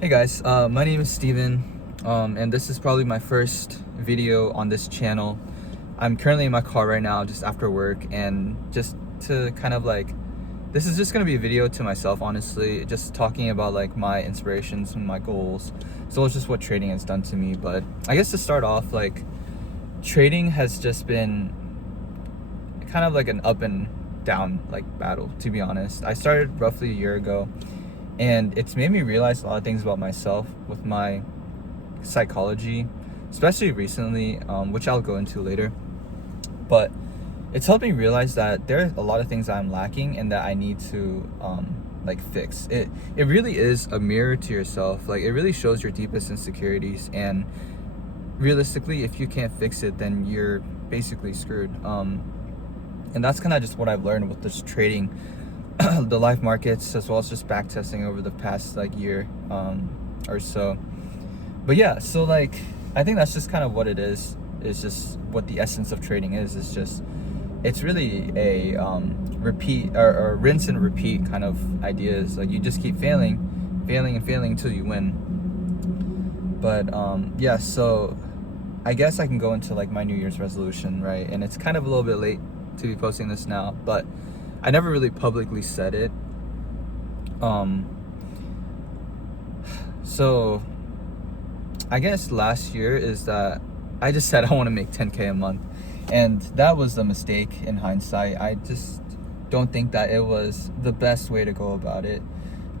Hey guys, my name is Steven, and this is probably my first video on this channel. I'm currently in my car right now, just after work, and just to kind of like, this is just gonna be a video to myself, honestly, just talking about like my inspirations and my goals. So it's just what trading has done to me. But I guess to start off, like, trading has just been kind of like an up and down like battle, to be honest. I started roughly a year ago, and it's made me realize a lot of things about myself with my psychology, especially recently, which I'll go into later. But it's helped me realize that there are a lot of things I'm lacking and that I need to like fix. It really is a mirror to yourself. Like, it really shows your deepest insecurities, and realistically, if you can't fix it, then you're basically screwed. And that's kind of just what I've learned with this trading, the live markets, as well as just back testing over the past like year or so. But yeah, so like, I think that's just kind of what it is. It's just what the essence of trading is. It's really a repeat or rinse and repeat kind of ideas. Like, you just keep failing and failing until you win. But yeah, so I guess I can go into like my New Year's resolution, right? And it's kind of a little bit late to be posting this now, but I never really publicly said it. So I guess last year is that I just said I want to make 10K a month, and that was a mistake in hindsight. I just don't think that it was the best way to go about it.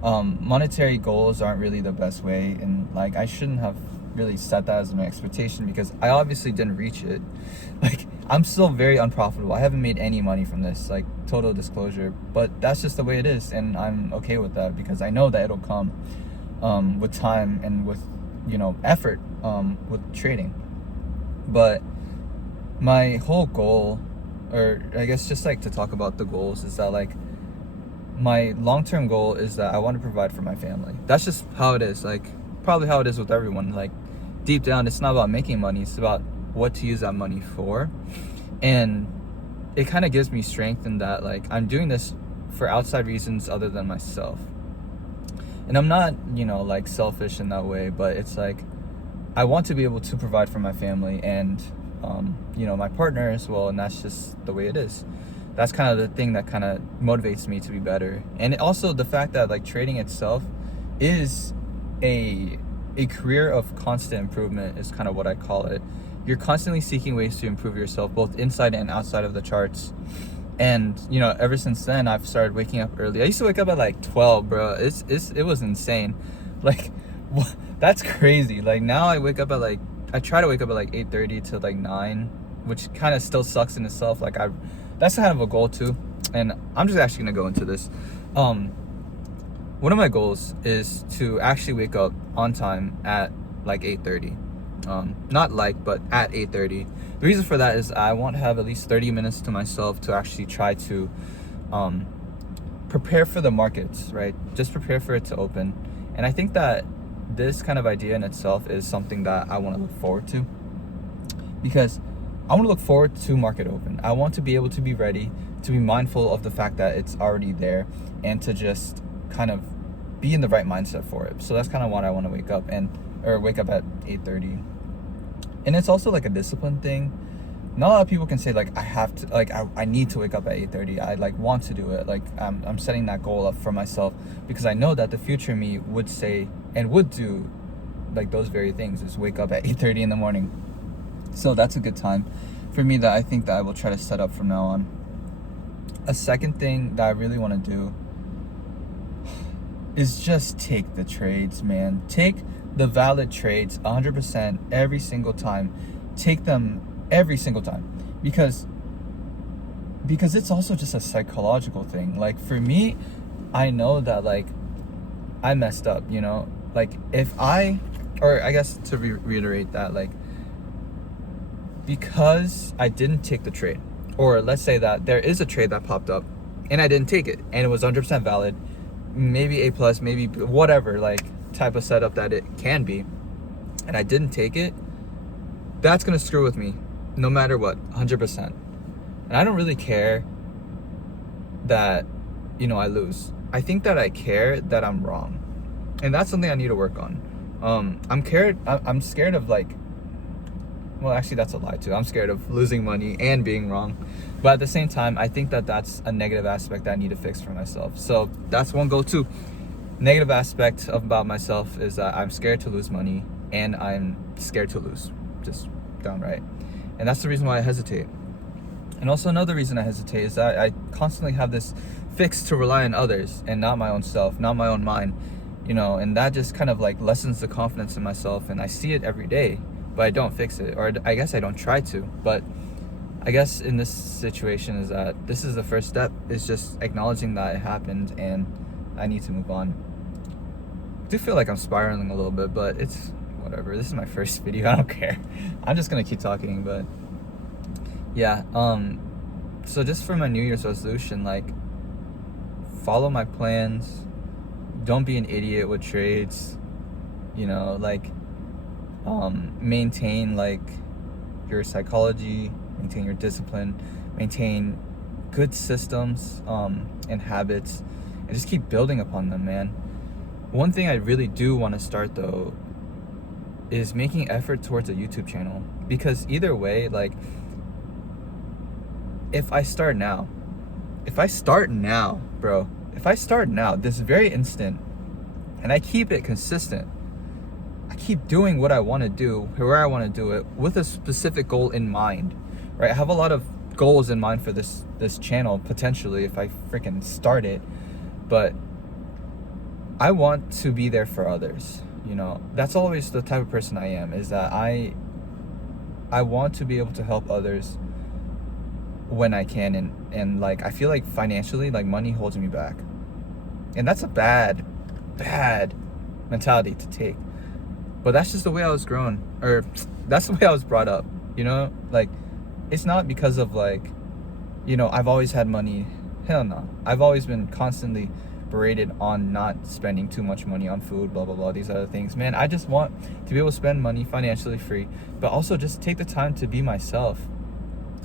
Monetary goals aren't really the best way, and like, I shouldn't have really set that as my expectation, because I obviously didn't reach it. Like, I'm still very unprofitable. I haven't made any money from this, like, total disclosure, but that's just the way it is, and I'm okay with that because I know that it'll come with time and with, effort with trading. But my whole goal, or I guess just like to talk about the goals, is that like, my long-term goal is that I want to provide for my family. That's just how it is. Like, probably how it is with everyone. Like, deep down, it's not about making money, it's about what to use that money for. And it kind of gives me strength in that, like, I'm doing this for outside reasons other than myself. And I'm not, like, selfish in that way, but it's like, I want to be able to provide for my family and my partner as well, and that's just the way it is. That's kind of the thing that kind of motivates me to be better. And also the fact that like, trading itself is a career of constant improvement, is kind of what I call it. You're constantly seeking ways to improve yourself, both inside and outside of the charts. And ever since then, I've started waking up early. I used to wake up at like 12, bro. It was insane. Like, that's crazy. Like, now I wake up at like, I try to wake up at like 8:30 to like 9, which kind of still sucks in itself. Like, that's kind of a goal too, and I'm just actually gonna go into this. One of my goals is to actually wake up on time at like 8:30. Not like, but at 8:30. The reason for that is I want to have at least 30 minutes to myself to actually try to prepare for the markets, right? Just prepare for it to open. And I think that this kind of idea in itself is something that I want to look forward to, because I want to look forward to market open. I want to be able to be ready, to be mindful of the fact that it's already there, and to just kind of be in the right mindset for it. So that's kind of why I want to wake up at 8:30. And it's also like a discipline thing. Not a lot of people can say like, I have to, like, I need to wake up at 8:30. I like want to do it. Like, I'm setting that goal up for myself because I know that the future me would say and would do like those very things, is wake up at 8:30 in the morning. So that's a good time for me that I think that I will try to set up from now on. A second thing that I really want to do is just take the trades, man. Take the valid trades 100% every single time. Take them every single time, because it's also just a psychological thing. Like, for me, I know that like, I messed up, like, or I guess to reiterate that, like, because I didn't take the trade, or let's say that there is a trade that popped up and I didn't take it and it was 100% valid, maybe A plus, maybe whatever like type of setup that it can be, and I didn't take it, that's gonna screw with me no matter what, 100%. And I don't really care that I lose. I think that I care that I'm wrong. And that's something I need to work on. I'm scared of like, well, actually that's a lie too. I'm scared of losing money and being wrong. But at the same time, I think that that's a negative aspect that I need to fix for myself. So that's one goal too. Negative aspect about myself is that I'm scared to lose money and I'm scared to lose, just downright. And that's the reason why I hesitate. And also another reason I hesitate is that I constantly have this fix to rely on others and not my own self, not my own mind, and that just kind of like lessens the confidence in myself. And I see it every day, but I don't fix it, or I guess I don't try to. But I guess in this situation is that this is the first step, is just acknowledging that it happened and I need to move on. I do feel like I'm spiraling a little bit, but it's whatever. This is my first video. I don't care. I'm just gonna keep talking. But yeah, so just for my New Year's resolution, like, follow my plans, don't be an idiot with trades, like, maintain like your psychology, maintain your discipline, maintain good systems and habits, and just keep building upon them, man. One thing I really do want to start though is making effort towards a YouTube channel, because either way, like, if I start now, bro, this very instant, and I keep it consistent, I keep doing what I want to do, where I want to do it, with a specific goal in mind, right? I have a lot of goals in mind for this channel, potentially, if I freaking start it, but I want to be there for others, That's always the type of person I am, is that I want to be able to help others when I can, and like, I feel like financially, like, money holds me back, and that's a bad mentality to take, but that's just the way I was grown, or that's the way I was brought up, like, it's not because of like, I've always had money. Hell no. I've always been constantly berated on not spending too much money on food, blah blah blah, these other things. Man, I just want to be able to spend money financially free, but also just take the time to be myself.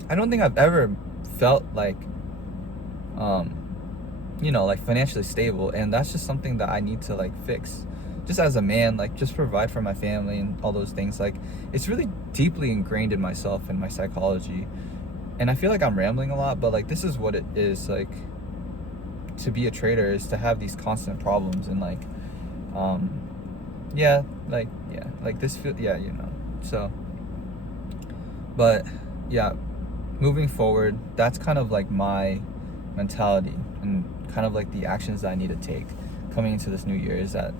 I don't think I've ever felt like like financially stable, and that's just something that I need to like fix, just as a man, like, just provide for my family and all those things. Like, it's really deeply ingrained in myself and my psychology. And I feel like I'm rambling a lot, but like, this is what it is, like, to be a trader, is to have these constant problems, and like, this feel, so, but yeah, moving forward, that's kind of like my mentality, and kind of like the actions that I need to take coming into this new year, is that,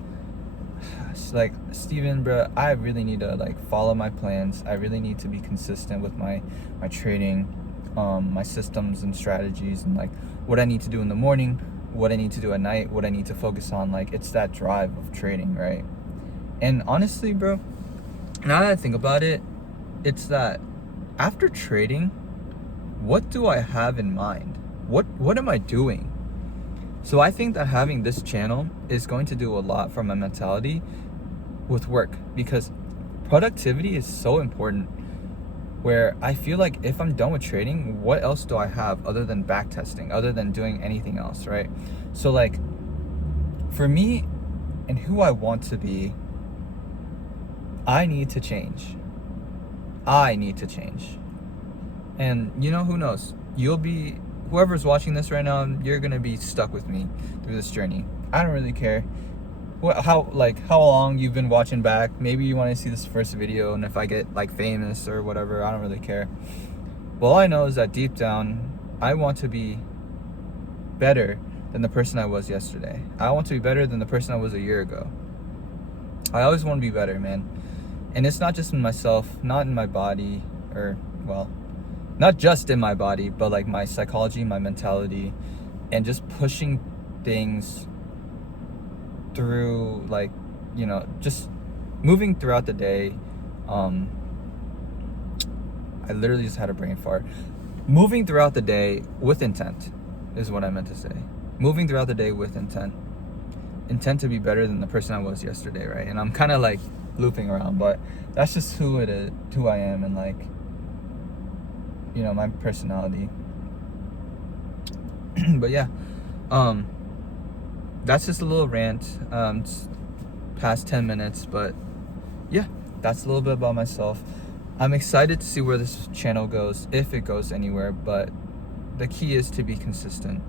like, Steven, bro, I really need to like follow my plans. I really need to be consistent with my trading, my systems and strategies, and like what I need to do in the morning, what I need to do at night, what I need to focus on. Like, it's that drive of trading, right? And honestly, bro, now that I think about it, it's that after trading, what do I have in mind? What am I doing? So I think that having this channel is going to do a lot for my mentality with work, because productivity is so important, where I feel like if I'm done with trading, what else do I have other than back testing, other than doing anything else, right? So like, for me and who I want to be, I need to change. And who knows? Whoever's watching this right now, you're gonna be stuck with me through this journey. I don't really care how long you've been watching back. Maybe you want to see this first video, and if I get like famous or whatever, I don't really care. Well, all I know is that deep down, I want to be better than the person I was yesterday. I want to be better than the person I was a year ago. I always want to be better, man. And it's not just in myself, not in my body, or, well, not just in my body, but like my psychology, my mentality, and just pushing things through, like, just moving throughout the day. I literally just had a brain fart. Moving throughout the day with intent is what I meant to say. Moving throughout the day with intent to be better than the person I was yesterday, right? And I'm kind of like looping around, but that's just who I am, and like, my personality. But yeah, that's just a little rant. past 10 minutes, but yeah, that's a little bit about myself. I'm excited to see where this channel goes, if it goes anywhere, but the key is to be consistent.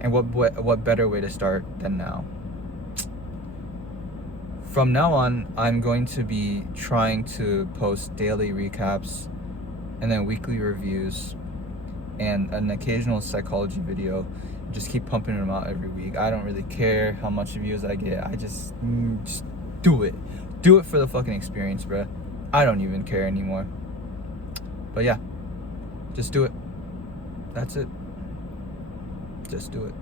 And what better way to start than now? From now on, I'm going to be trying to post daily recaps and then weekly reviews and an occasional psychology video. Just keep pumping them out every week. I don't really care how much views I get. I just do it. Do it for the fucking experience, bruh. I don't even care anymore. But yeah, just do it. That's it. Just do it.